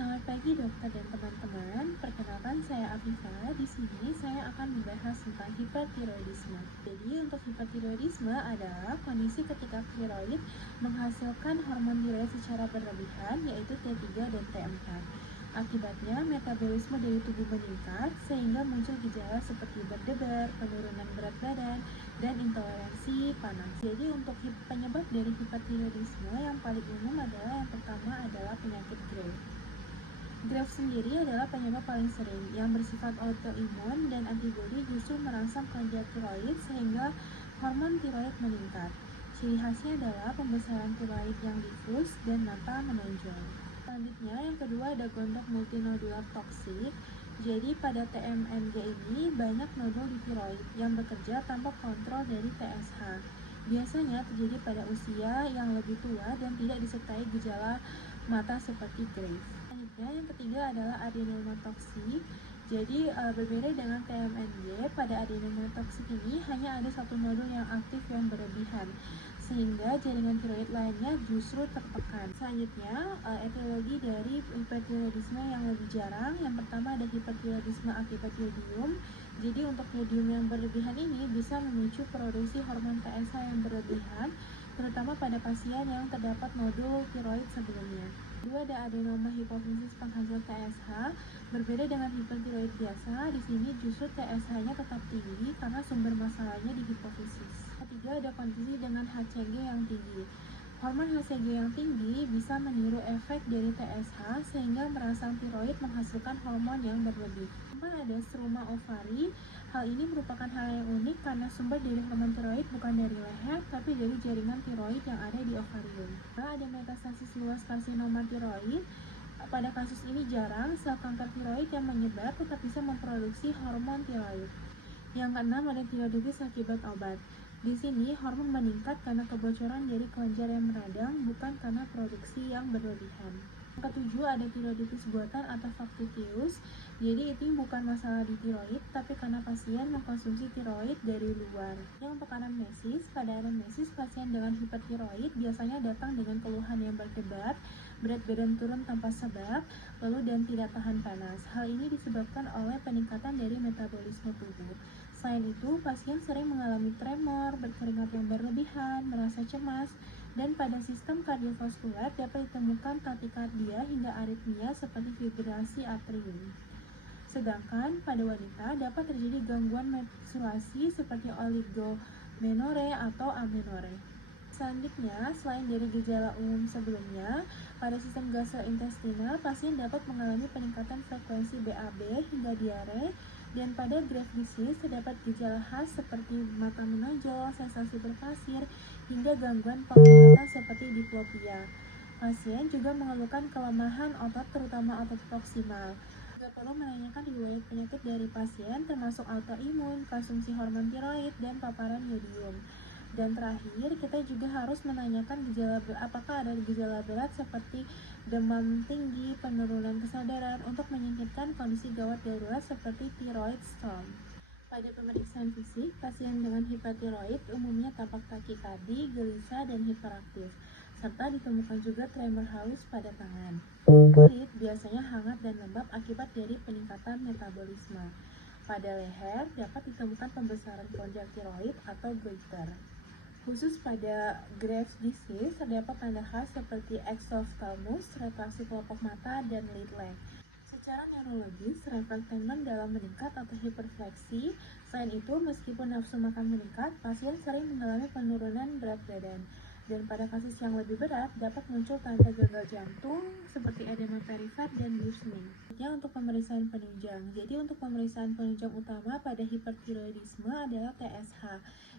Selamat pagi dokter dan teman-teman. Perkenalkan saya Afifa. Di sini saya akan membahas tentang hipertiroidisme. Jadi untuk hipertiroidisme adalah kondisi ketika tiroid menghasilkan hormon tiroid secara berlebihan yaitu T3 dan T4. Akibatnya metabolisme dari tubuh meningkat sehingga muncul gejala seperti berdebar, penurunan berat badan, dan intoleransi panas. Jadi untuk penyebab dari hipertiroidisme yang paling umum adalah yang pertama adalah penyakit Graves. Graves sendiri adalah penyebab paling sering yang bersifat autoimun dan antibodi justru merangsang kelenjar tiroid sehingga hormon tiroid meningkat. Ciri khasnya adalah pembesaran tiroid yang difus dan mata menonjol. Selanjutnya yang kedua ada gondok multinodular toksik. Jadi pada TMNG ini banyak nodul di tiroid yang bekerja tanpa kontrol dari TSH. Biasanya terjadi pada usia yang lebih tua dan tidak disertai gejala mata seperti Graves. Selanjutnya yang ketiga adalah adenoma toksik. Jadi berbeda dengan TMNG, pada adenoma toksik ini hanya ada satu nodul yang aktif yang berlebihan, sehingga jaringan tiroid lainnya justru tertekan. Selanjutnya, etiologi dari hipertiroidisme yang lebih jarang. Yang pertama ada hipertiroidisme akibat yodium. Jadi untuk yodium yang berlebihan ini bisa memicu produksi hormon TSH yang berlebihan, terutama pada pasien yang terdapat nodul tiroid sebelumnya. Kedua ada adenoma hipofisis penghasil TSH. Berbeda dengan hipertiroid biasa, di sini justru TSH-nya tetap tinggi karena sumber masalahnya di hipofisis. Ketiga ada kondisi dengan HCG yang tinggi. Hormon HCG yang tinggi bisa meniru efek dari TSH sehingga merangsang tiroid menghasilkan hormon yang berlebih. Keempat ada struma ovari. Hal ini merupakan hal yang unik karena sumber dari hormon tiroid bukan dari leher tapi dari jaringan tiroid yang ada di ovarium. Ada metastasis luas karsinoma tiroid. Pada kasus ini jarang sel kanker tiroid yang menyebar tetap bisa memproduksi hormon tiroid. Yang keenam ada tiroiditis akibat obat. Di sini hormon meningkat karena kebocoran dari kelenjar yang meradang, bukan karena produksi yang berlebihan. Yang ketujuh ada tiroiditis buatan atau factitious. Jadi itu bukan masalah di tiroid, tapi karena pasien mengkonsumsi tiroid dari luar. Yang untuk anamnesis, pada anamnesis pasien dengan hipertiroid biasanya datang dengan keluhan yang berdebar, berat badan turun tanpa sebab, lalu dan tidak tahan panas. Hal ini disebabkan oleh peningkatan dari metabolisme tubuh. Selain itu, pasien sering mengalami tremor, berkeringat yang berlebihan, merasa cemas, dan pada sistem kardiovaskular dapat ditemukan takikardia hingga aritmia seperti fibrilasi atrium. Sedangkan pada wanita dapat terjadi gangguan menstruasi seperti oligomenore atau amenore. Selanjutnya, selain dari gejala umum sebelumnya, pada sistem gastrointestinal pasien dapat mengalami peningkatan frekuensi BAB hingga diare, dan pada Graves' disease terdapat gejala khas seperti mata menonjol, sensasi berpasir, hingga gangguan penglihatan seperti diplopia. Pasien juga mengeluhkan kelemahan otot terutama otot proksimal. Juga perlu menanyakan riwayat penyakit dari pasien termasuk autoimun, konsumsi hormon tiroid, dan paparan yodium. Dan terakhir, kita juga harus menanyakan apakah ada gejala berat seperti demam tinggi, penurunan kesadaran untuk menyingkirkan kondisi gawat darurat seperti thyroid storm. Pada pemeriksaan fisik, pasien dengan hipertiroid umumnya tampak takikardi, gelisah, dan hiperaktif, serta ditemukan juga tremor halus pada tangan. Kulit biasanya hangat dan lembab akibat dari peningkatan metabolisme. Pada leher dapat ditemukan pembesaran kelenjar tiroid atau goiter. Khusus pada Graves' disease terdapat tanda khas seperti exophthalmos, retraksi kelopak mata, dan lid leg. Secara neurologis, refleks tendon dalam meningkat atau hiperfleksi. Selain itu, meskipun nafsu makan meningkat, pasien sering mengalami penurunan berat badan. Dan pada kasus yang lebih berat, dapat muncul tanda gagal jantung seperti edema perifer dan worsening. Selanjutnya untuk pemeriksaan penunjang. Jadi untuk pemeriksaan penunjang utama pada hipertiroidisme adalah TSH,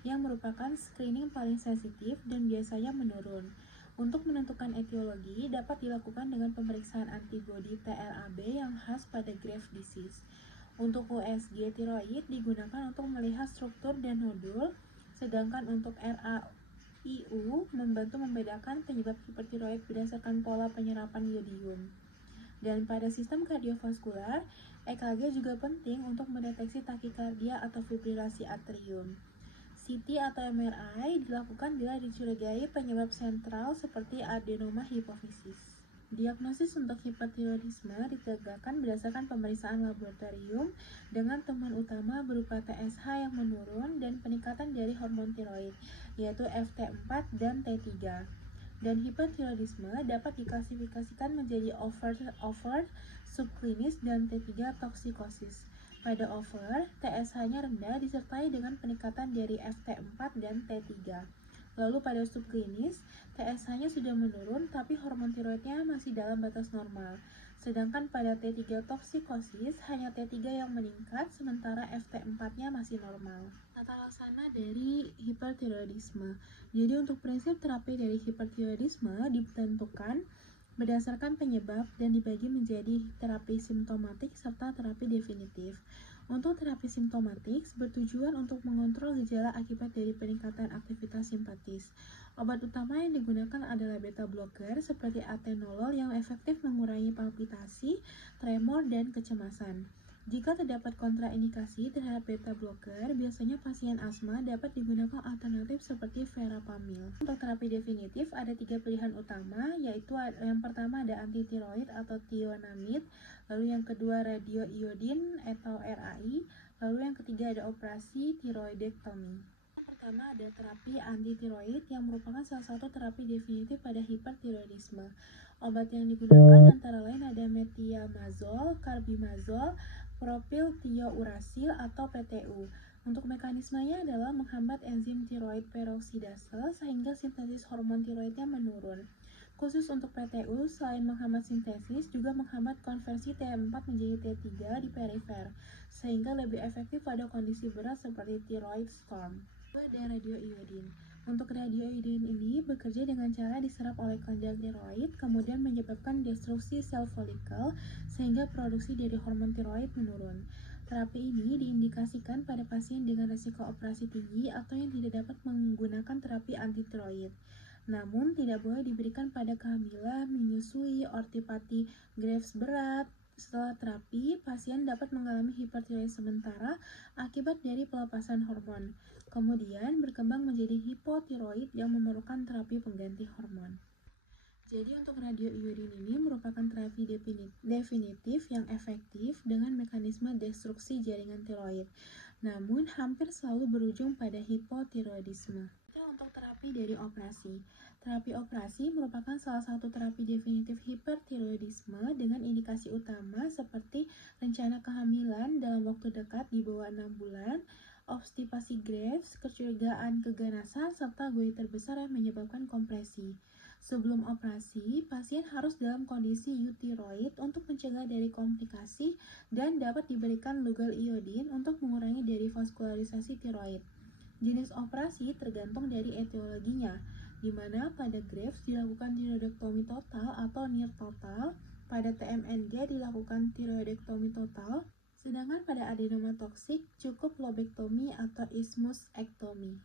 yang merupakan screening paling sensitif dan biasanya menurun. Untuk menentukan etiologi, dapat dilakukan dengan pemeriksaan antibodi TLAB yang khas pada Graves' disease. Untuk USG tiroid digunakan untuk melihat struktur dan nodul, sedangkan untuk RAIU membantu membedakan penyebab hipertiroid berdasarkan pola penyerapan yodium. Dan pada sistem kardiovaskular, EKG juga penting untuk mendeteksi takikardia atau fibrilasi atrium. CT atau MRI dilakukan bila dicurigai penyebab sentral seperti adenoma hipofisis. Diagnosis untuk hipertiroidisme ditegakkan berdasarkan pemeriksaan laboratorium dengan temuan utama berupa TSH yang menurun dan peningkatan dari hormon tiroid, yaitu FT4 dan T3. Dan hipertiroidisme dapat diklasifikasikan menjadi overt, subklinis, dan T3 toksikosis. Pada overt, TSH-nya rendah disertai dengan peningkatan dari FT4 dan T3. Lalu pada subklinis, TSH-nya sudah menurun tapi hormon tiroidnya masih dalam batas normal. Sedangkan pada T3 toksikosis, hanya T3 yang meningkat sementara FT4-nya masih normal. Tata laksana dari hipertiroidisme. Jadi untuk prinsip terapi dari hipertiroidisme ditentukan berdasarkan penyebab dan dibagi menjadi terapi simptomatik serta terapi definitif. Untuk terapi simptomatik bertujuan untuk mengontrol gejala akibat dari peningkatan aktivitas simpatis. Obat utama yang digunakan adalah beta blocker seperti atenolol yang efektif mengurangi palpitasi, tremor, dan kecemasan. Jika terdapat kontraindikasi terhadap beta blocker, biasanya pasien asma dapat digunakan alternatif seperti verapamil. Untuk terapi definitif ada 3 pilihan utama, yaitu yang pertama ada antitiroid atau tionamid, lalu yang kedua radioiodin atau RAI, lalu yang ketiga ada operasi tiroidektomi. Pertama ada terapi antitiroid yang merupakan salah satu terapi definitif pada hipertiroidisme. Obat yang digunakan antara lain ada metiamazol, carbimazol, propylthiouracil atau PTU. Untuk mekanismenya adalah menghambat enzim tiroid peroksidase sehingga sintesis hormon tiroidnya menurun. Khusus untuk PTU, selain menghambat sintesis, juga menghambat konversi T4 menjadi T3 di perifer, sehingga lebih efektif pada kondisi berat seperti thyroid storm. Ada radioiodin. Untuk radioiodin ini bekerja dengan cara diserap oleh kelenjar tiroid, kemudian menyebabkan destruksi sel folikel sehingga produksi dari hormon tiroid menurun. Terapi ini diindikasikan pada pasien dengan risiko operasi tinggi atau yang tidak dapat menggunakan terapi antitiroid. Namun, tidak boleh diberikan pada kehamilan, menyusui, ortopati Graves berat. Setelah terapi, pasien dapat mengalami hipertiroid sementara akibat dari pelepasan hormon. Kemudian berkembang menjadi hipotiroid yang memerlukan terapi pengganti hormon. Jadi untuk radioiodin ini merupakan terapi definitif yang efektif dengan mekanisme destruksi jaringan tiroid. Namun hampir selalu berujung pada hipotiroidisme. Untuk terapi dari operasi. Terapi operasi merupakan salah satu terapi definitif hipertiroidisme dengan indikasi utama seperti rencana kehamilan dalam waktu dekat di bawah 6 bulan, obstipasi Graves, kecurigaan keganasan, serta goiter besar yang menyebabkan kompresi. Sebelum operasi, pasien harus dalam kondisi euthyroid untuk mencegah dari komplikasi dan dapat diberikan lugal iodin untuk mengurangi dari vaskularisasi tiroid. Jenis operasi tergantung dari etiologinya, di mana pada Graves dilakukan tiroidektomi total atau near total, pada TMNG dilakukan tiroidektomi total, sedangkan pada adenoma toksik cukup lobektomi atau isthmusektomi.